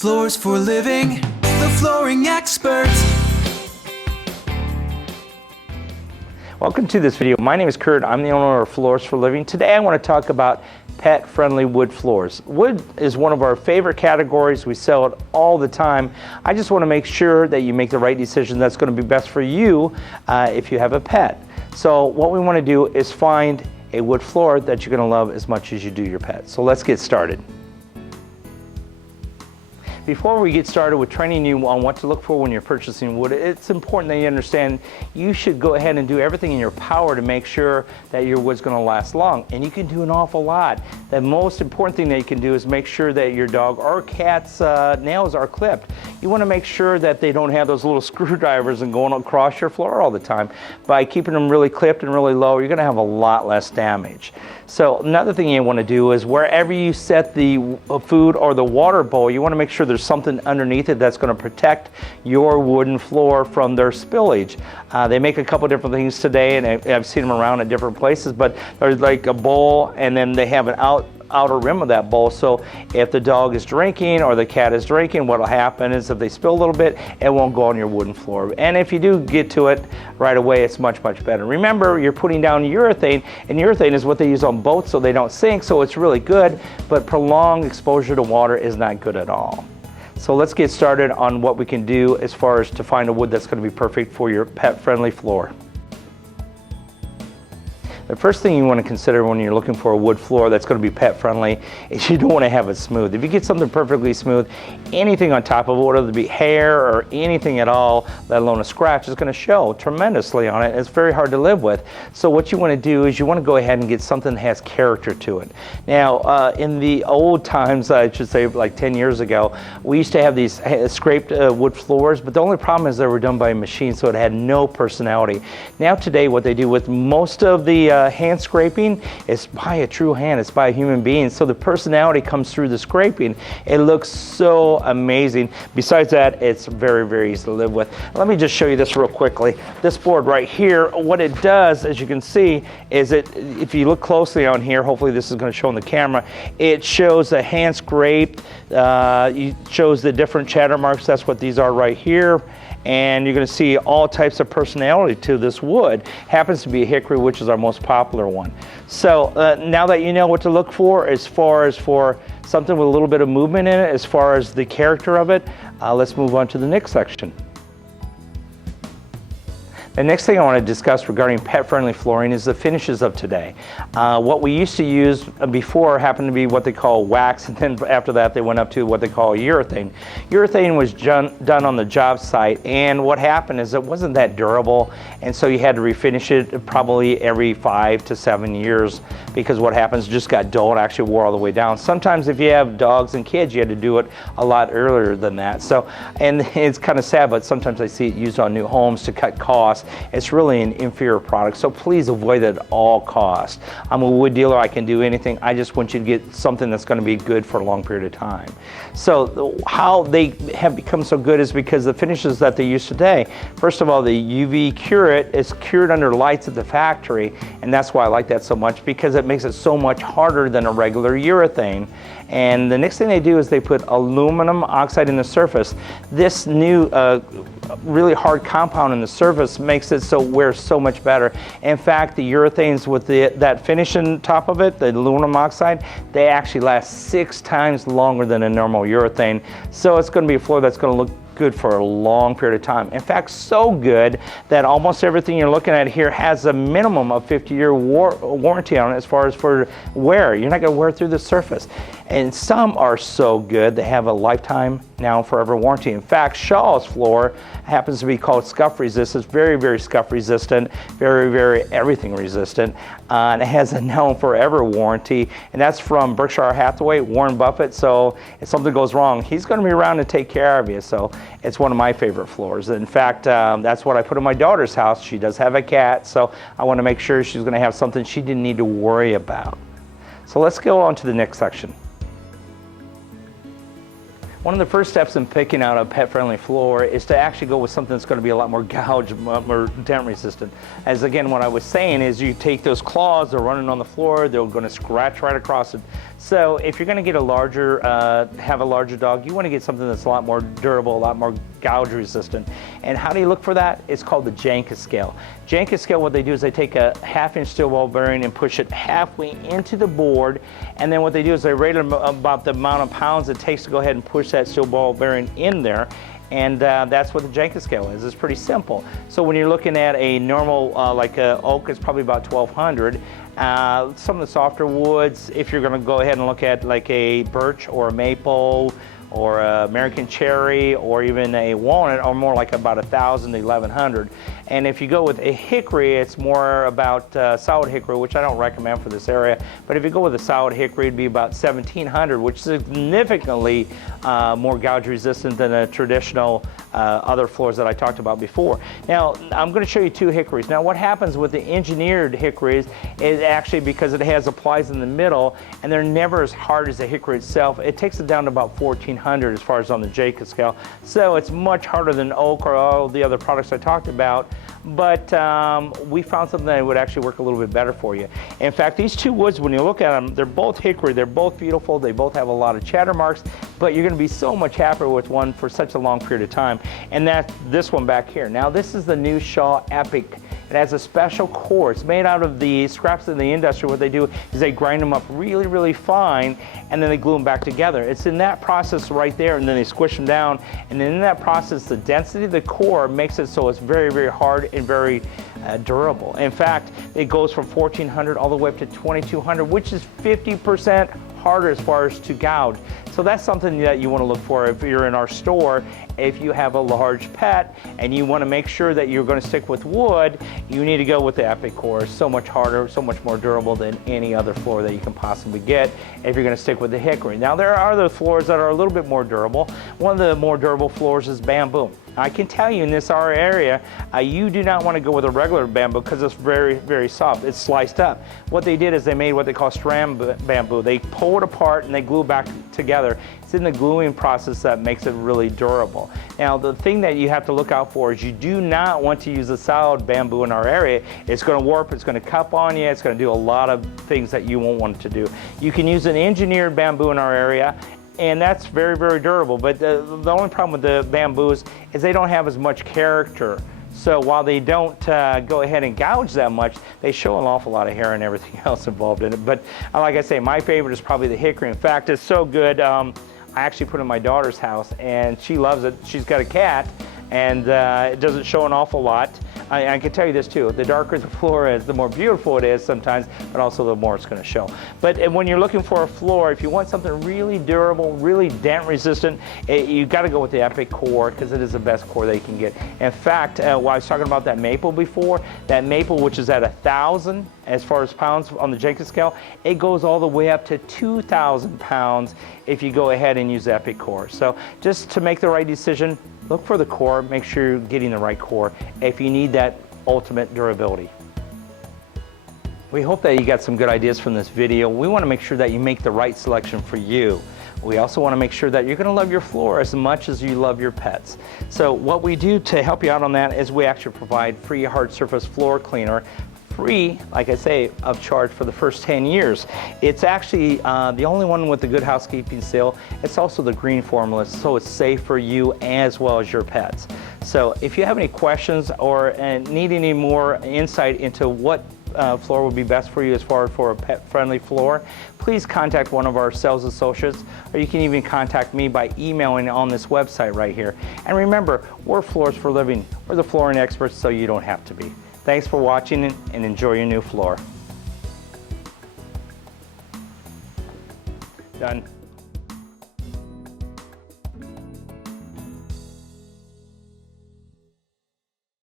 Floors for living, the flooring experts. Welcome to this video. My name is Kurt. I'm the owner of Floors for Living. Today I want to talk about pet-friendly wood floors. Wood is one of our favorite categories. We sell it all the time. I just want to make sure that you make the right decision that's going to be best for you if you have a pet. So what we want to do is find a wood floor that you're going to love as much as you do your pet. So let's get started. Before we get started with training you on what to look for when you're purchasing wood, it's important that you understand you should go ahead and do everything in your power to make sure that your wood's going to last long. And you can do an awful lot. The most important thing that you can do is make sure that your dog or cat's nails are clipped. You want to make sure that they don't have those little screwdrivers and going across your floor all the time. By keeping them really clipped and really low, you're going to have a lot less damage. So another thing you want to do is wherever you set the food or the water bowl, you want to make sure there's something underneath it that's going to protect your wooden floor from their spillage. They make a couple different things today, and I've seen them around at different places, but there's like a bowl and then they have an outer rim of that bowl, so if the dog is drinking or the cat is drinking, what will happen is if they spill a little bit, it won't go on your wooden floor. And if you do get to it right away, it's much better. Remember, you're putting down urethane, and urethane is what they use on boats so they don't sink, so it's really good, but prolonged exposure to water is not good at all. So let's get started on what we can do as far as to find a wood that's going to be perfect for your pet-friendly floor. The first thing you want to consider when you're looking for a wood floor that's going to be pet friendly is you don't want to have it smooth. If you get something perfectly smooth, anything on top of it, whether it be hair or anything at all, let alone a scratch, is going to show tremendously on it. It's very hard to live with. So what you want to do is you want to go ahead and get something that has character to it. Now, in the old times, I should say like 10 years ago, we used to have these scraped wood floors, but the only problem is they were done by a machine, so it had no personality. Now today, what they do with most of the hand scraping is by a true hand, it's by a human being, so the personality comes through the scraping. It looks so amazing. Besides that, it's very easy to live with. Let me just show you this real quickly. This board right here, what it does, as you can see, is if you look closely on here, hopefully this is going to show on the camera, it shows the hand scrape, it shows the different chatter marks. That's what these are right here. And you're going to see all types of personality to this wood. Happens to be a hickory, which is our most popular one. So now that you know what to look for as far as for something with a little bit of movement in it, as far as the character of it, let's move on to the next section. The next thing I want to discuss regarding pet-friendly flooring is the finishes of today. What we used to use before happened to be what they call wax, and then after that they went up to what they call urethane. Urethane was done on the job site, and what happened is it wasn't that durable, and so you had to refinish it probably every 5 to 7 years, because what happens, it just got dull and actually wore all the way down. Sometimes if you have dogs and kids, you had to do it a lot earlier than that. So, and it's kind of sad, but sometimes I see it used on new homes to cut costs. It's really an inferior product, so please avoid it at all costs. I'm a wood dealer, I can do anything. I just want you to get something that's going to be good for a long period of time. So how they have become so good is because the finishes that they use today, first of all, the UV cure it is cured under lights at the factory, and that's why I like that so much, because it makes it so much harder than a regular urethane. And the next thing they do is they put aluminum oxide in the surface. This new really hard compound in the surface makes it so it wears so much better. In fact, the urethanes with that finish on top of it, the aluminum oxide, they actually last 6 times longer than a normal urethane. So it's going to be a floor that's going to look good for a long period of time. In fact, so good that almost everything you're looking at here has a minimum of 50-year warranty on it as far as for wear. You're not going to wear through the surface. And some are so good they have a lifetime, now and forever warranty. In fact, Shaw's floor happens to be called scuff resistant. It's very scuff resistant, very everything resistant, and it has a now and forever warranty, and that's from Berkshire Hathaway, Warren Buffett. So if something goes wrong, he's going to be around to take care of you. So it's one of my favorite floors. In fact, that's what I put in my daughter's house. She does have a cat, so I want to make sure she's going to have something she didn't need to worry about. So let's go on to the next section. One of the first steps in picking out a pet-friendly floor is to actually go with something that's going to be a lot more gouge, more dent resistant. As again, what I was saying is you take those claws, they're running on the floor, they're going to scratch right across it. So if you're going to get a larger, have a larger dog, you want to get something that's a lot more durable, a lot more gouge resistant. And how do you look for that? It's called the Janka scale. Janka scale, what they do is they take a 1/2 inch steel ball bearing and push it halfway into the board, and then what they do is they rate about the amount of pounds it takes to go ahead and push that steel ball bearing in there. And that's what the Janka scale is. It's pretty simple. So when you're looking at a normal, like a oak, it's probably about 1200. Some of the softer woods, if you're gonna go ahead and look at like a birch or a maple or American cherry or even a walnut, are more like about 1000 to 1100. And if you go with a hickory, it's more about solid hickory, which I don't recommend for this area. But if you go with a solid hickory, it'd be about 1700, which is significantly more gouge resistant than a traditional other floors that I talked about before. Now, I'm going to show you 2 hickories. Now, what happens with the engineered hickories is actually because it has plies in the middle, and they're never as hard as the hickory itself. It takes it down to about 1400 as far as on the Janka scale. So it's much harder than oak or all the other products I talked about. But we found something that would actually work a little bit better for you. In fact, these 2 woods, when you look at them, they're both hickory. They're both beautiful. They both have a lot of chatter marks, but you're going to be so much happier with one for such a long period of time. And that's this one back here. Now, this is the new Shaw Epic. It has a special core. It's made out of the scraps in the industry. What they do is they grind them up really, really fine, and then they glue them back together. It's in that process right there, and then they squish them down. And then in that process, the density of the core makes it so it's very, very hard and very durable. In fact, it goes from 1400 all the way up to 2200, which is 50% harder as far as to gouge. So that's something that you want to look for if you're in our store. If you have a large pet and you want to make sure that you're going to stick with wood, you need to go with the Epic core. It's so much harder, so much more durable than any other floor that you can possibly get if you're going to stick with the hickory. Now, there are other floors that are a little bit more durable. One of the more durable floors is bamboo. I can tell you in this our area, you do not want to go with a regular bamboo because it's very, very soft. It's sliced up. What they did is they made what they call strand bamboo. They pull it apart and they glue back together. It's in the gluing process that makes it really durable. Now, the thing that you have to look out for is you do not want to use a solid bamboo in our area. It's going to warp, it's going to cup on you, it's going to do a lot of things that you won't want it to do. You can use an engineered bamboo in our area, and that's very, very durable. But the only problem with the bamboos is they don't have as much character. So while they don't go ahead and gouge that much, they show an awful lot of hair and everything else involved in it. But like I say, my favorite is probably the hickory. In fact, it's so good, I actually put it in my daughter's house, and she loves it. She's got a cat, and it doesn't show an awful lot. I can tell you this too, the darker the floor is, the more beautiful it is sometimes, but also the more it's going to show. But when you're looking for a floor, if you want something really durable, really dent resistant, you got to go with the Epic core because it is the best core that you can get. In fact, while I was talking about that maple before, that maple, which is at 1000 as far as pounds on the Janka scale, it goes all the way up to 2000 pounds if you go ahead and use the Epic core. So just to make the right decision, look for the core, make sure you're getting the right core if you need that ultimate durability. We hope that you got some good ideas from this video. We want to make sure that you make the right selection for you. We also want to make sure that you're going to love your floor as much as you love your pets. So what we do to help you out on that is we actually provide free hard surface floor cleaner, free, like I say, of charge for the first 10 years. It's actually the only one with the Good Housekeeping seal. It's also the green formula, so it's safe for you as well as your pets. So if you have any questions or need any more insight into what floor would be best for you as far as for a pet-friendly floor, please contact one of our sales associates, or you can even contact me by emailing on this website right here. And remember, we're Floors for Living. We're the flooring experts, so you don't have to be. Thanks for watching and enjoy your new floor. Done.